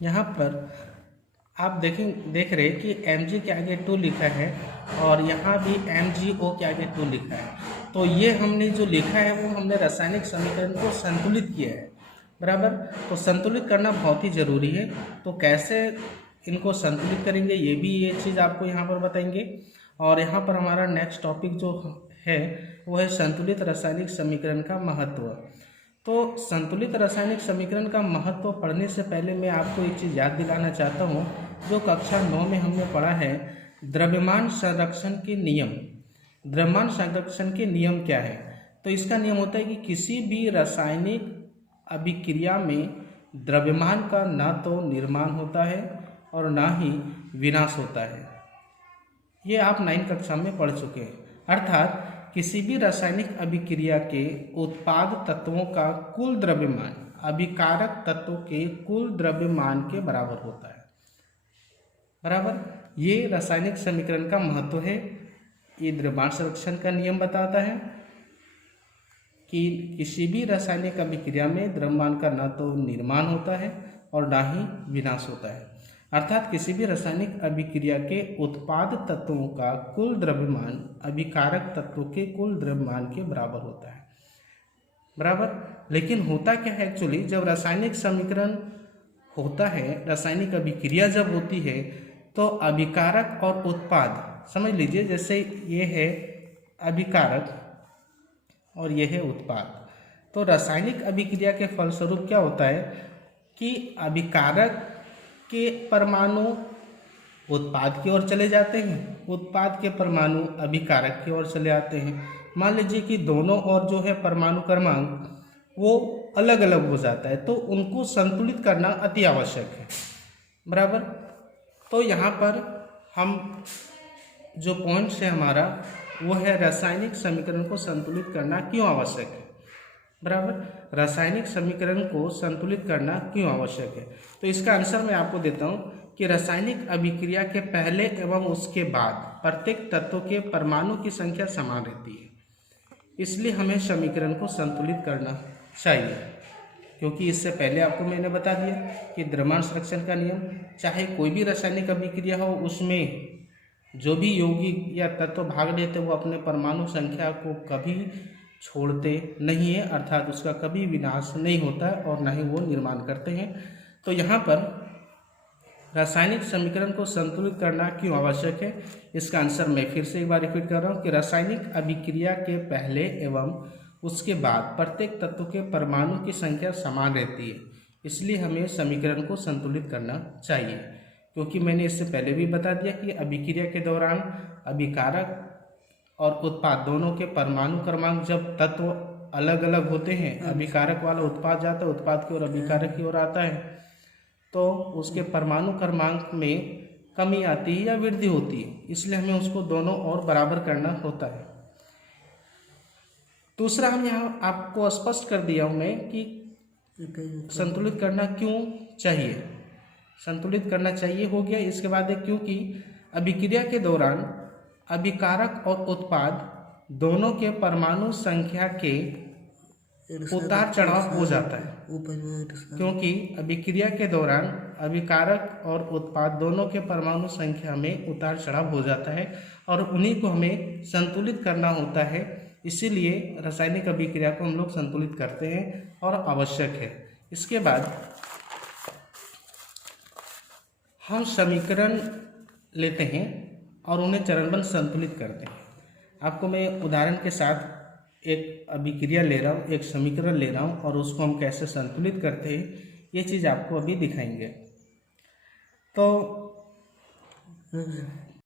यहाँ पर आप देख रहे कि Mg के आगे 2 लिखा है और यहाँ भी MgO के आगे 2 लिखा है। तो ये हमने जो लिखा है वो हमने रासायनिक समीकरण को संतुलित किया है, बराबर। तो संतुलित करना बहुत ही ज़रूरी है। तो कैसे इनको संतुलित करेंगे ये चीज़ आपको यहाँ पर बताएंगे। और यहाँ पर हमारा नेक्स्ट टॉपिक जो है वो है संतुलित रासायनिक समीकरण का महत्व। तो संतुलित रासायनिक समीकरण का महत्व पढ़ने से पहले मैं आपको एक चीज़ याद दिलाना चाहता हूँ जो कक्षा 9 में हमने पढ़ा है, द्रव्यमान संरक्षण के नियम। द्रव्यमान संरक्षण के नियम क्या है? तो इसका नियम होता है कि किसी भी रासायनिक अभिक्रिया में द्रव्यमान का ना तो निर्माण होता है और ना ही विनाश होता है। ये आप 9 कक्षा में पढ़ चुके हैं। अर्थात किसी भी रासायनिक अभिक्रिया के उत्पाद तत्वों का कुल द्रव्यमान अभिकारक तत्वों के कुल द्रव्यमान के बराबर होता है, बराबर। ये रासायनिक समीकरण का महत्व है। ये द्रव्यमान संरक्षण का नियम बताता है कि किसी भी रासायनिक अभिक्रिया में द्रव्यमान का ना तो निर्माण होता है और ना ही विनाश होता है। अर्थात किसी भी रासायनिक अभिक्रिया के उत्पाद तत्वों का कुल द्रव्यमान अभिकारक तत्वों के कुल द्रव्यमान के बराबर होता है, बराबर। लेकिन होता क्या है एक्चुअली, जब रासायनिक समीकरण होता है, रासायनिक अभिक्रिया जब होती है तो अभिकारक और उत्पाद, समझ लीजिए जैसे ये है अभिकारक और ये है उत्पाद। तो रासायनिक अभिक्रिया के फलस्वरूप क्या होता है कि अभिकारक के परमाणु उत्पाद की ओर चले जाते हैं, उत्पाद के परमाणु अभिकारक की ओर चले आते हैं। मान लीजिए कि दोनों ओर जो है परमाणु क्रमांक वो अलग अलग हो जाता है, तो उनको संतुलित करना अति आवश्यक है, बराबर। तो यहाँ पर हम जो पॉइंट्स है हमारा वो है रासायनिक समीकरण को संतुलित करना क्यों आवश्यक है, बराबर। रासायनिक समीकरण को संतुलित करना क्यों आवश्यक है? तो इसका आंसर मैं आपको देता हूँ कि रासायनिक अभिक्रिया के पहले एवं उसके बाद प्रत्येक तत्व के परमाणु की संख्या समान रहती है, इसलिए हमें समीकरण को संतुलित करना चाहिए। क्योंकि इससे पहले आपको मैंने बता दिया कि द्रव्यमान संरक्षण का नियम, चाहे कोई भी रासायनिक अभिक्रिया हो उसमें जो भी यौगिक या तत्व भाग लेते वो अपने परमाणु संख्या को कभी छोड़ते नहीं है, अर्थात उसका कभी विनाश नहीं होता है और न ही वो निर्माण करते हैं। तो यहाँ पर रासायनिक समीकरण को संतुलित करना क्यों आवश्यक है, इसका आंसर मैं फिर से एक बार रिपीट कर रहा हूँ कि रासायनिक अभिक्रिया के पहले एवं उसके बाद प्रत्येक तत्व के परमाणु की संख्या समान रहती है, इसलिए हमें समीकरण को संतुलित करना चाहिए। क्योंकि मैंने इससे पहले भी बता दिया कि अभिक्रिया के दौरान अभिकारक और उत्पाद दोनों के परमाणु क्रमांक जब तत्व अलग अलग होते हैं, अभिकारक वाला उत्पाद जाता है, उत्पाद की ओर अभिकारक की ओर आता है, तो उसके परमाणु क्रमांक में कमी आती है या वृद्धि होती है, इसलिए हमें उसको दोनों ओर बराबर करना होता है। दूसरा हम यहाँ आपको स्पष्ट कर दिया हूँ मैं कि संतुलित करना क्यों चाहिए, संतुलित करना चाहिए हो गया। इसके बाद है क्योंकि अभिक्रिया के दौरान अभिकारक और उत्पाद दोनों के परमाणु संख्या के उतार चढ़ाव हो जाता है। क्योंकि अभिक्रिया के दौरान अभिकारक और उत्पाद दोनों के परमाणु संख्या में उतार चढ़ाव हो जाता है और उन्हीं को हमें संतुलित करना होता है, इसीलिए रासायनिक अभिक्रिया को हम लोग संतुलित करते हैं और आवश्यक है। इसके बाद हम समीकरण लेते हैं और उन्हें चरणबद्ध संतुलित करते हैं। आपको मैं उदाहरण के साथ एक अभिक्रिया ले रहा हूँ, एक समीकरण ले रहा हूँ और उसको हम कैसे संतुलित करते हैं ये चीज़ आपको अभी दिखाएंगे। तो